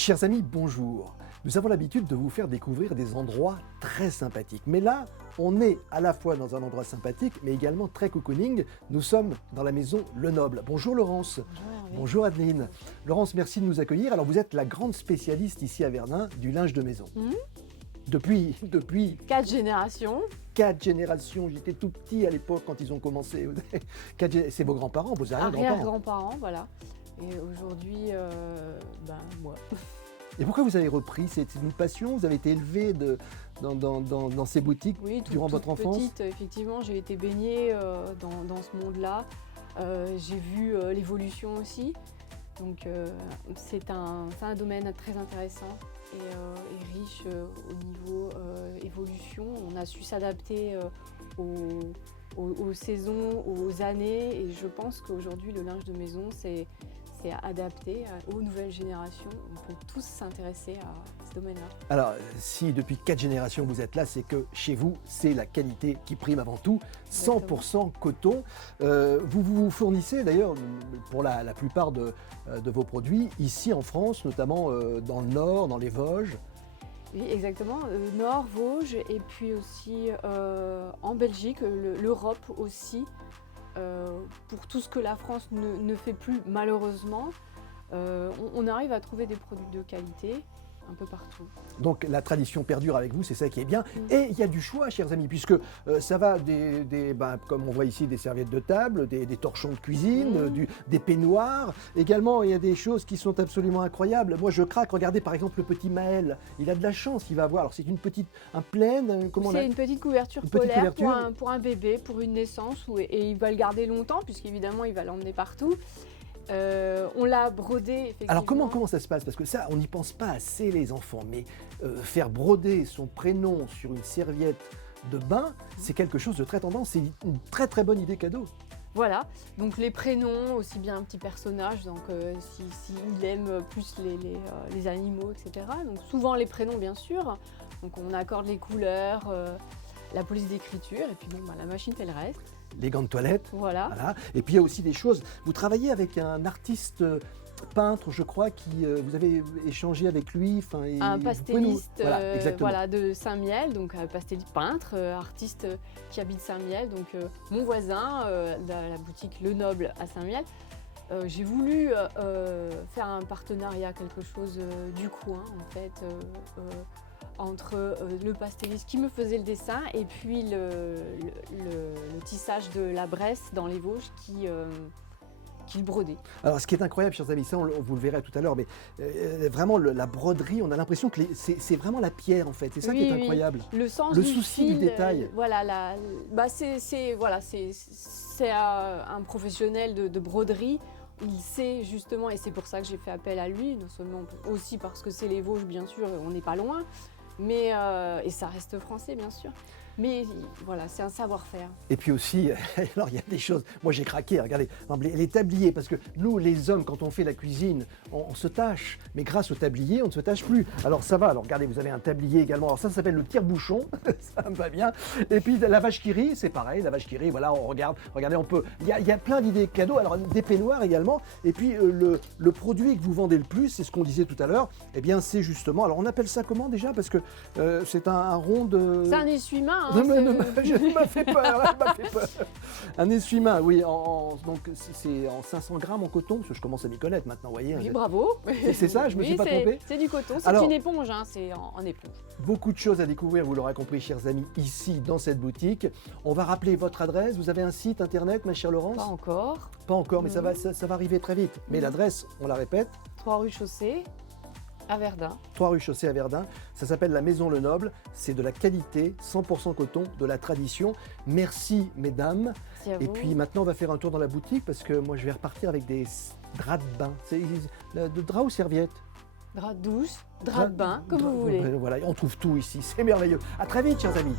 Chers amis, bonjour. Nous avons l'habitude de vous faire découvrir des endroits très sympathiques. Mais là, on est à la fois dans un endroit sympathique, mais également très cocooning. Nous sommes dans la maison Le Noble. Bonjour Laurence. Bonjour Hervé. Bonjour Adeline. Laurence, merci de nous accueillir. Alors vous êtes la grande spécialiste ici à Verdun du linge de maison. Depuis 4 générations. 4 générations. J'étais tout petit à l'époque quand ils ont commencé. C'est vos grands-parents, vos arrière-grands-parents. Arrière-grands-parents, voilà. Et aujourd'hui, moi. Et pourquoi vous avez repris? C'est une passion? Vous avez été élevé dans ces boutiques Oui, durant votre toute enfance? petite, effectivement, j'ai été baignée dans ce monde-là. J'ai vu l'évolution aussi. Donc c'est un domaine très intéressant et riche au niveau évolution. On a su s'adapter aux saisons, aux années, et je pense qu'aujourd'hui le linge de maison c'est adapté aux nouvelles générations. On peut tous s'intéresser à ce domaine-là. Alors, si depuis 4 générations vous êtes là, c'est que chez vous, c'est la qualité qui prime avant tout. 100% coton. Vous fournissez d'ailleurs, pour la plupart de vos produits, ici en France, notamment dans le Nord, dans les Vosges. Oui, exactement. Nord, Vosges, et puis aussi en Belgique, l'Europe aussi. Pour tout ce que la France ne fait plus, malheureusement, on arrive à trouver des produits de qualité un peu partout. Donc la tradition perdure avec vous, c'est ça qui est bien. Et il y a du choix, chers amis, puisque ça va comme on voit ici, des serviettes de table, des torchons de cuisine, des peignoirs. Également, il y a des choses qui sont absolument incroyables. Moi, je craque. Regardez par exemple le petit Maël. Il a de la chance, il va avoir. Alors c'est une petite, un plaid. C'est une petite couverture polaire pour un bébé, pour une naissance, et il va le garder longtemps, puisqu'évidemment, il va l'emmener partout. On l'a brodé, effectivement. Alors comment ça se passe? Parce que ça, on n'y pense pas assez les enfants, mais faire broder son prénom sur une serviette de bain, c'est quelque chose de très tendance, c'est une très très bonne idée cadeau. Voilà, donc les prénoms, aussi bien un petit personnage, donc s'il aime plus les animaux, etc. Donc souvent les prénoms, bien sûr, donc on accorde les couleurs, la police d'écriture, et puis la machine fait le reste. Les gants de toilette. Voilà. Et puis il y a aussi des choses. Vous travaillez avec un artiste peintre, je crois, qui vous avez échangé avec lui. Un pastelliste de Saint-Miel, donc pastelliste peintre, artiste qui habite Saint-Miel, donc mon voisin, la boutique Le Noble à Saint-Miel. J'ai voulu faire un partenariat, quelque chose du coin, en fait. Entre le pastelliste qui me faisait le dessin et puis le tissage de la Bresse dans les Vosges qui le brodait. Alors ce qui est incroyable, chers amis, ça vous le verrez tout à l'heure, mais vraiment la broderie, on a l'impression que c'est vraiment la pierre en fait, c'est ça qui est incroyable. Le sens le du souci fil, du détail. C'est un professionnel de broderie. Il sait justement, et c'est pour ça que j'ai fait appel à lui, non seulement aussi parce que c'est les Vosges, bien sûr, on n'est pas loin, mais, et ça reste français, bien sûr. Mais voilà, c'est un savoir-faire. Et puis aussi, alors il y a des choses, moi j'ai craqué, regardez, les tabliers, parce que nous les hommes, quand on fait la cuisine, on se tâche, mais grâce au tablier, on ne se tâche plus. Alors ça va, alors regardez, vous avez un tablier également, alors ça s'appelle le tire-bouchon, ça me va bien. Et puis la vache qui rit, c'est pareil, la vache qui rit, voilà, on regarde, regardez, on peut, il y a plein d'idées cadeaux, alors des peignoirs également, et puis le produit que vous vendez le plus, c'est ce qu'on disait tout à l'heure, eh bien c'est justement, alors on appelle ça comment déjà? Parce que c'est un rond de... C'est un essuie-main. Je m'a fait peur, Un essuie-main, oui, donc c'est en 500 grammes en coton, parce que je commence à m'y connaître maintenant, vous voyez. Oui, bravo. C'est ça, je me suis pas trompé. C'est du coton, c'est une éponge, c'est en éponge. Beaucoup de choses à découvrir, vous l'aurez compris, chers amis, ici, dans cette boutique. On va rappeler votre adresse. Vous avez un site internet, ma chère Laurence? Pas encore. Pas encore, mais ça va arriver très vite. Mais l'adresse, on la répète. 3 rue Chaussée. À Verdun. 3 rue Chaussée à Verdun. Ça s'appelle la Maison Le Noble. C'est de la qualité, 100% coton, de la tradition. Merci, mesdames. Merci à vous. Et puis maintenant, on va faire un tour dans la boutique parce que moi, je vais repartir avec des draps de bain. C'est de draps ou serviettes? Draps de douche, draps de bain, comme vous voulez. Voilà, on trouve tout ici. C'est merveilleux. À très vite, chers amis.